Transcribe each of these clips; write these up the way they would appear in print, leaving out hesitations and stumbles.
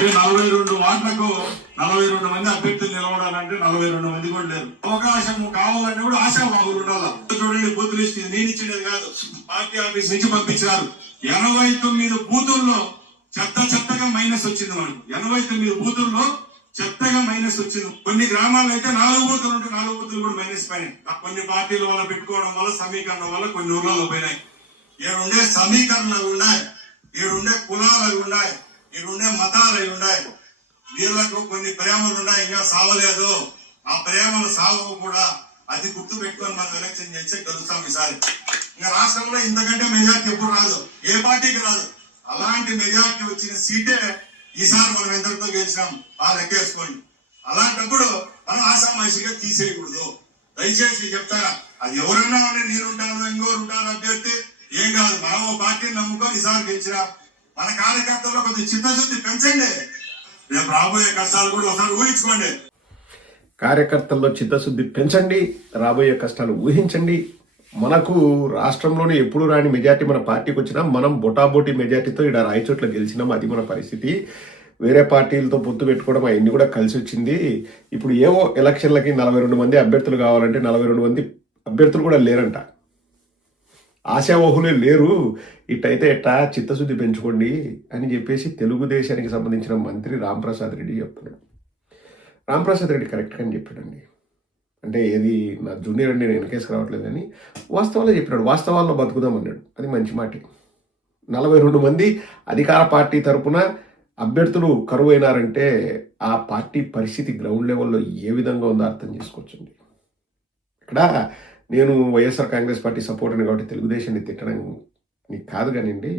42 వార్డులకు 42 మంది అభ్యర్థులు నిలబడాలంటే 42 మంది కూడా లేరు. అవకాశం కావాలంటే కూడా ఆశావాహులు ఉండాలి. చూడండి, బూత్ లిస్ట్ నేను ఇచ్చినది కాదు, పార్టీ ఆఫీస్ నుంచి పంపించారు. 89 బూతుల్లో చెత్తగా మైనస్ వచ్చింది. మనకు 89 బూతుల్లో చెత్తగా మైనస్ వచ్చింది. కొన్ని గ్రామాల్లో అయితే 4 బూతులు ఉంటే 4 బూతులు కూడా మైనస్ పోయినాయి. కొన్ని పార్టీల వల్ల పెట్టుకోవడం వల్ల, సమీకరణం వల్ల కొన్ని ఊర్లలో పోయినాయి. ఏడుండే సమీకరణలు ఉన్నాయి, ఏడుండే కులాలు ఉన్నాయి, ఈడుండే మతాలు అవి ఉన్నాయి. వీళ్ళకు కొన్ని ప్రేమలు ఉన్నాయి, ఇంకా సావలేదు. ఆ ప్రేమలు సావవు కూడా. అది గుర్తు పెట్టుకొని మనం ఎలక్షన్ చేస్తే గెలుస్తాం ఈసారి. ఇంకా రాష్ట్రంలో ఇంతకంటే మెజార్టీ ఎప్పుడు రాదు, ఏ పార్టీకి రాదు. అలాంటి మెజార్టీ వచ్చిన సీటే ఈసారి మనం ఎంతతో గెలిచినాం ఆ లెక్కేసుకోండి. అలాంటప్పుడు మనం ఆశామాషిగా తీసేయకూడదు. దయచేసి చెప్తారా, అది ఎవరైనా నేనుంటాను, ఇంకోరు ఉంటాను అభ్యర్థి ఏం కాదు. మనం ఓ పార్టీని నమ్ముకొని ఈసారి గెలిచినాం. మన కార్యకర్తల్లో కొద్దిగా చిత్తశుద్ధి పెంచండి. రేపు రాబోయే కష్టాలు కూడా ఒకసారి ఊహించుకోండి. కార్యకర్తల్లో చిత్తశుద్ధి పెంచండి, రాబోయే కష్టాలు ఊహించండి. మనకు రాష్ట్రంలోనే ఎప్పుడు రాని మెజార్టీ మన పార్టీకి వచ్చినా మనం బొటాబోటీ మెజార్టీతో ఇక్కడ రాయచోట్ల గెలిచినాం. అది మన పరిస్థితి. వేరే పార్టీలతో పొత్తు పెట్టుకోవడం అవన్నీ కూడా కలిసి వచ్చింది. ఇప్పుడు ఏవో ఎలక్షన్లకి 42 మంది అభ్యర్థులు కావాలంటే 42 మంది అభ్యర్థులు కూడా లేరంట. ఆశావహులే లేరు. ఇట్టయితే ఎట్టా, చిత్తశుద్ధి పెంచుకోండి అని చెప్పేసి తెలుగుదేశానికి సంబంధించిన మంత్రి రాంప్రసాద్ రెడ్డి చెప్తున్నాడు. రాంప్రసాద్ రెడ్డి కరెక్ట్గా అని చెప్పాడండి. అంటే ఏది నా జూనియర్ అండి, నేను వెనకేసుకు రావట్లేదు కానీ వాస్తవాల్లో చెప్పినాడు. వాస్తవాల్లో బతుకుదామన్నాడు. అది మంచి మాట. 42 మంది అధికార పార్టీ తరఫున అభ్యర్థులు కరువైనారంటే ఆ పార్టీ పరిస్థితి గ్రౌండ్ లెవెల్లో ఏ విధంగా ఉందో అర్థం చేసుకోవచ్చండి. ఇక్కడ నేను వైఎస్ఆర్ కాంగ్రెస్ పార్టీ సపోర్టర్ని కాబట్టి తెలుగుదేశాన్ని తిట్టడానికి కాదు కానివ్వండి,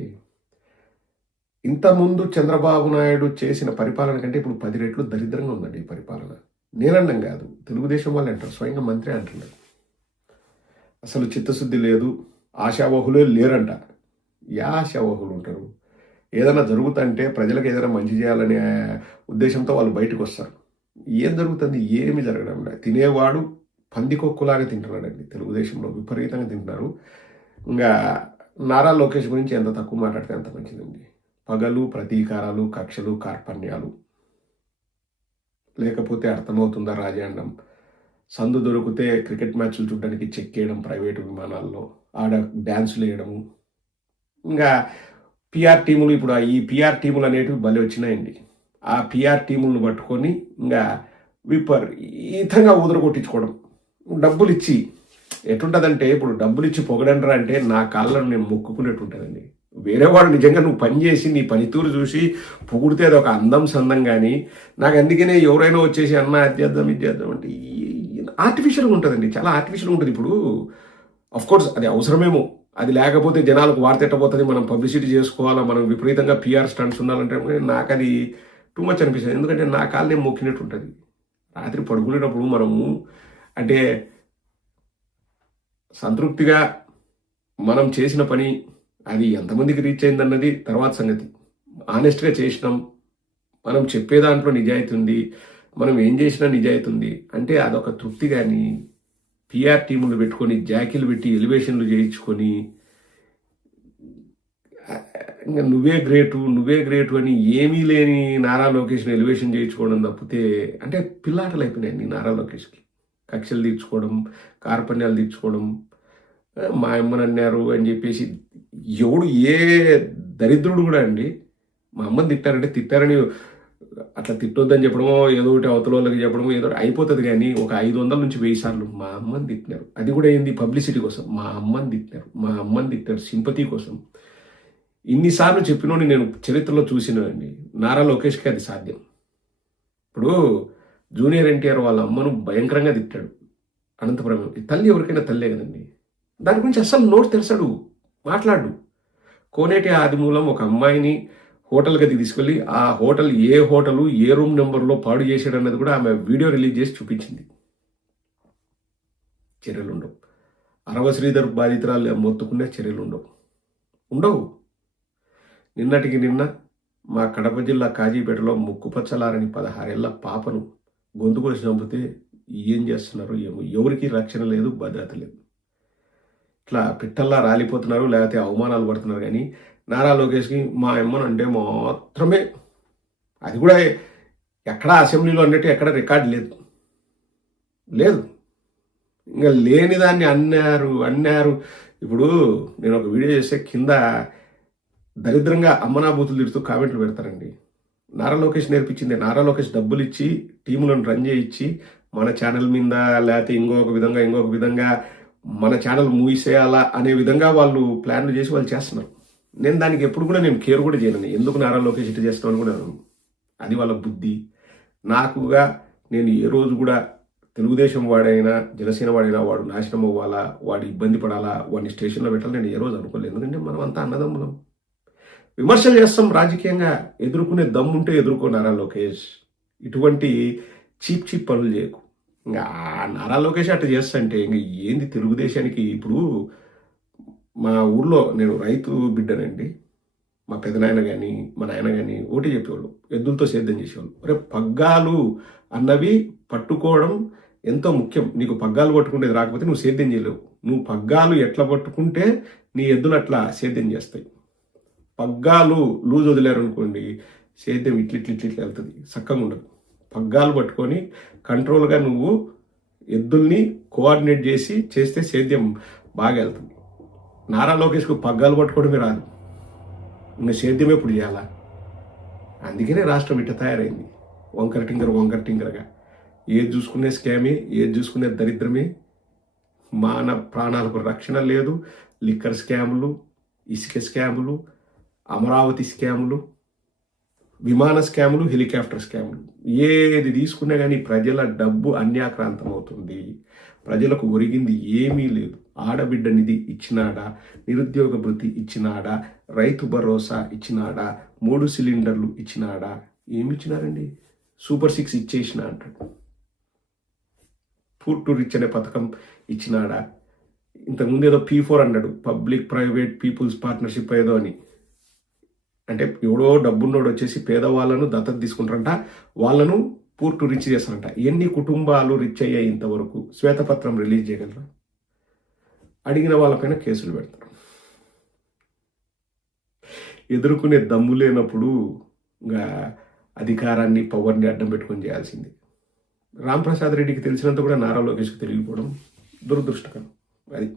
ఇంతకుముందు చంద్రబాబు నాయుడు చేసిన పరిపాలన కంటే ఇప్పుడు 10 రెట్లు దరిద్రంగా ఉందండి ఈ పరిపాలన. నేనన్నం కాదు, తెలుగుదేశం వాళ్ళు అంటారు, స్వయంగా మంత్రి అంటున్నారు. అసలు చిత్తశుద్ధి లేదు, ఆశావహులే లేరంట. ఆశావహులు ఉంటారు. ఏదైనా జరుగుతుంటే ప్రజలకు ఏదైనా మంచి చేయాలనే ఉద్దేశంతో వాళ్ళు బయటకు వస్తారు. ఏం జరుగుతుంది? ఏమి జరగడం లేదు. తినేవాడు పందికొక్కులాగా తింటున్నాడండి. తెలుగుదేశంలో విపరీతంగా తింటున్నారు. ఇంకా నారా లోకేష్ గురించి ఎంత తక్కువ మాట్లాడితే అంత మంచిదండి. పగలు, ప్రతీకారాలు, కక్షలు, కార్పణ్యాలు, లేకపోతే అర్థమవుతుందా రాజాండం, సందు దొరికితే క్రికెట్ మ్యాచ్లు చూడడానికి చెక్ చేయడం ప్రైవేటు విమానాల్లో, ఆడ డ్యాన్సులు వేయడము. ఇంకా పిఆర్ టీములు, ఇప్పుడు ఈ పిఆర్ టీములు అనేటివి భలే వచ్చినాయండి. ఆ పిఆర్ టీములను పట్టుకొని ఇంకా విపరీతంగా కొట్టించుకోవడం. డబ్బులు ఇచ్చి ఎటుంటుందంటే, ఇప్పుడు డబ్బులు ఇచ్చి పొగడండ్రా అంటే నా కాళ్ళను నేను మొక్కుకునేట్టు ఉంటుందండి. వేరేవాడు నిజంగా నువ్వు పని చేసి నీ పనితూరు చూసి పొగిడితే అది ఒక అందం సందం. కానీ నాకు అందుకనే ఎవరైనా వచ్చేసి అన్న అది చేద్దాం ఇది చేద్దాం అంటే ఆర్టిఫిషియల్గా ఉంటుందండి. చాలా ఆర్టిఫిషియల్గా ఉంటుంది. ఇప్పుడు అఫ్కోర్స్ అది అవసరమేమో, అది లేకపోతే జనాలకు వార్తెట్టబోతుంది, మనం పబ్లిసిటీ చేసుకోవాలా, మనం విపరీతంగా పిఆర్ స్టంట్స్ ఉండాలంటే నాకు అది టూ మచ్ అనిపిస్తుంది. ఎందుకంటే నా కాళ్ళనే మొక్కినట్టు ఉంటుంది. రాత్రి పడుకునేటప్పుడు మనము అంటే సంతృప్తిగా మనం చేసిన పని అది ఎంతమందికి రీచ్ అయిందన్నది తర్వాత సంగతి. ఆనెస్ట్గా చేసినాం, మనం చెప్పే దాంట్లో నిజాయితీ ఉంది, మనం ఏం చేసినా నిజాయితీ ఉంది అంటే అదొక తృప్తి. కానీ పిఆర్ టీములు పెట్టుకొని జాకీలు పెట్టి ఎలివేషన్లు చేయించుకొని ఇంకా నువ్వే గ్రేటు అని ఏమీ లేని నారా లోకేష్ని ఎలివేషన్ చేయించుకోవడం తప్పితే అంటే పిల్లాటలు అయిపోయినాయండి నారా లోకేష్కి. కక్షలు తీర్చుకోవడం, కార్పణ్యాలు తీర్చుకోవడం, మా అమ్మని అన్నారు అని చెప్పేసి ఎవడు ఏ దరిద్రుడు కూడా అండి మా అమ్మని తిట్టారంటే తిట్టారని అట్లా తిట్టొద్దని చెప్పడమో, ఏదో ఒకటి అవతల వాళ్ళకి చెప్పడమో ఏదో అయిపోతుంది. కానీ ఒక 500 నుంచి 1000 సార్లు మా అమ్మని తిట్టినారు, అది కూడా ఏంది పబ్లిసిటీ కోసం. మా అమ్మని తిట్టారు సింపతి కోసం. ఇన్నిసార్లు చెప్పినోని నేను చరిత్రలో చూసినండి. నారా లోకేష్కి అది సాధ్యం. ఇప్పుడు జూనియర్ ఎన్టీఆర్ వాళ్ళ అమ్మను భయంకరంగా తిట్టాడు అనంతపురం. తల్లి ఎవరికైనా తల్లే కదండి. దాని గురించి అస్సలు నోరు తెరసాడు, మాట్లాడు. కోనేటి ఆదిమూలం ఒక అమ్మాయిని హోటల్ గది తీసుకెళ్ళి ఆ హోటల్ ఏ రూమ్ నెంబర్లో పాడు చేశాడు అన్నది కూడా ఆమె వీడియో రిలీజ్ చేసి చూపించింది. చర్యలు ఉండవు. అరవ శ్రీధర్ బాధితురాలు మొత్తుకునే చర్యలు ఉండవు. నిన్నటికి నిన్న మా కడప జిల్లా కాజీపేటలో ముక్కుపచ్చలారని 16 ఏళ్ల పాపను గొంతు కోసి చంపితే ఏం చేస్తున్నారు ఏమో. ఎవరికి రక్షణ లేదు, భద్రత లేదు. ఇట్లా పిట్టల్లా రాలిపోతున్నారు, లేకపోతే అవమానాలు పడుతున్నారు. కానీ నారా లోకేష్కి మా అమ్మను అంటే మాత్రమే అది కూడా ఎక్కడా అసెంబ్లీలో అన్నట్టు ఎక్కడ రికార్డు లేదు. ఇంకా లేని దాన్ని అన్నారు. ఇప్పుడు నేను ఒక వీడియో చేస్తే కింద దరిద్రంగా అమ్మనాబూతులు తిడుతూ కామెంట్లు పెడతారండి. నారా లోకేష్ నేర్పించింది. నారా లోకేష్ డబ్బులు ఇచ్చి టీములను రన్ చేయించి మన ఛానల్ మీద లేకపోతే ఇంకొక విధంగా మన ఛానల్ మూసేయాలా అనే విధంగా వాళ్ళు ప్లాన్లు చేసి వాళ్ళు చేస్తున్నారు. నేను దానికి ఎప్పుడు కూడా నేను కేర్ కూడా చేయను. ఎందుకు నారా లోకేష్ ఇట్లా చేస్తామని కూడా అనను. అది వాళ్ళ బుద్ధి. నాకుగా నేను ఏ రోజు కూడా తెలుగుదేశం వాడైనా జనసేన వాడైనా వాడు నాశనం అవ్వాలా, వాడు ఇబ్బంది పడాలా, వాడిని స్టేషన్లో పెట్టాలని నేను ఏ రోజు అనుకోలేదు. ఎందుకంటే మనం అంతా అన్నదమ్ములం. విమర్శలు చేస్తాం, రాజకీయంగా ఎదుర్కొనే దమ్ముంటే ఎదుర్కో నారా లోకేష్. ఇటువంటి చీప్ పనులు చేయకు. ఇంకా నారా లోకేష్ అట్లా చేస్తంటే ఇంకా ఏంది తెలుగుదేశానికి. ఇప్పుడు మా ఊర్లో నేను రైతు బిడ్డనండి. మా పెదనాయన కానీ మా నాయన కానీ ఒకటి చెప్పేవాళ్ళు, ఎద్దులతో సేద్యం చేసేవాళ్ళు. రేపు పగ్గాలు అన్నవి పట్టుకోవడం ఎంతో ముఖ్యం. నీకు పగ్గాలు పట్టుకుంటేది రాకపోతే నువ్వు సేద్యం చేయలేవు. నువ్వు పగ్గాలు ఎట్లా పట్టుకుంటే నీ ఎద్దులు అట్లా సేద్యం చేస్తాయి. పగ్గాలు లూజ్ వదిలేరనుకోండి, సేద్యం ఇట్లా వెళ్తుంది, చక్కగా ఉండదు. పగ్గాలు పట్టుకొని కంట్రోల్గా నువ్వు ఎద్దుల్ని కోఆర్డినేట్ చేసి చేస్తే సేద్యం బాగా వెళ్తుంది. నారా లోకేష్కు పగ్గాలు పట్టుకోవడమే రాదు, ఇంకా సేద్యం ఎప్పుడు చేయాలా? అందుకనే రాష్ట్రం ఇట్ట తయారైంది, వంకర టింకరగా. ఏది చూసుకునే స్కామే, ఏది చూసుకునే దరిద్రమే. ప్రాణాలకు రక్షణ లేదు. లిక్కర్ స్కాములు, ఇసుక స్కాములు, అమరావతి స్కాములు, విమాన స్కాములు, హెలికాప్టర్ స్కాములు, ఏది తీసుకున్నా కానీ ప్రజల డబ్బు అన్యాక్రాంతం అవుతుంది. ప్రజలకు ఒరిగింది ఏమీ లేదు. ఆడబిడ్డ నిధి ఇచ్చినాడా, నిరుద్యోగ భృతి ఇచ్చినాడా, రైతు భరోసా ఇచ్చినాడా, 3 సిలిండర్లు ఇచ్చినాడా? ఏమి ఇచ్చినారండి? సూపర్ 6 ఇచ్చేసిన అంటాడు. ఫుడ్ టు రిచ్ అనే పథకం ఇచ్చినాడా? ఇంతకుముందు ఏదో P4 అన్నాడు, పబ్లిక్ ప్రైవేట్ పీపుల్స్ పార్ట్నర్షిప్ ఏదో అని. అంటే ఎవడో డబ్బున్నోడు వచ్చేసి పేదవాళ్ళను దత్తత తీసుకుంటారంట, వాళ్ళను పూర్ టు రిచ్ చేస్తారంట. ఎన్ని కుటుంబాలు రిచ్ అయ్యాయి ఇంతవరకు? శ్వేతపత్రం రిలీజ్ చేయగలరా? అడిగిన వాళ్ళపైన కేసులు పెడతారు. ఎదుర్కొనే దమ్ము లేనప్పుడు ఇంకా అధికారాన్ని, పవర్ని అడ్డం పెట్టుకొని చేయాల్సింది. రాంప్రసాద్ రెడ్డికి తెలిసినంత కూడా నారా లోకేష్కి తెలియకపోవడం దురదృష్టకరం. అది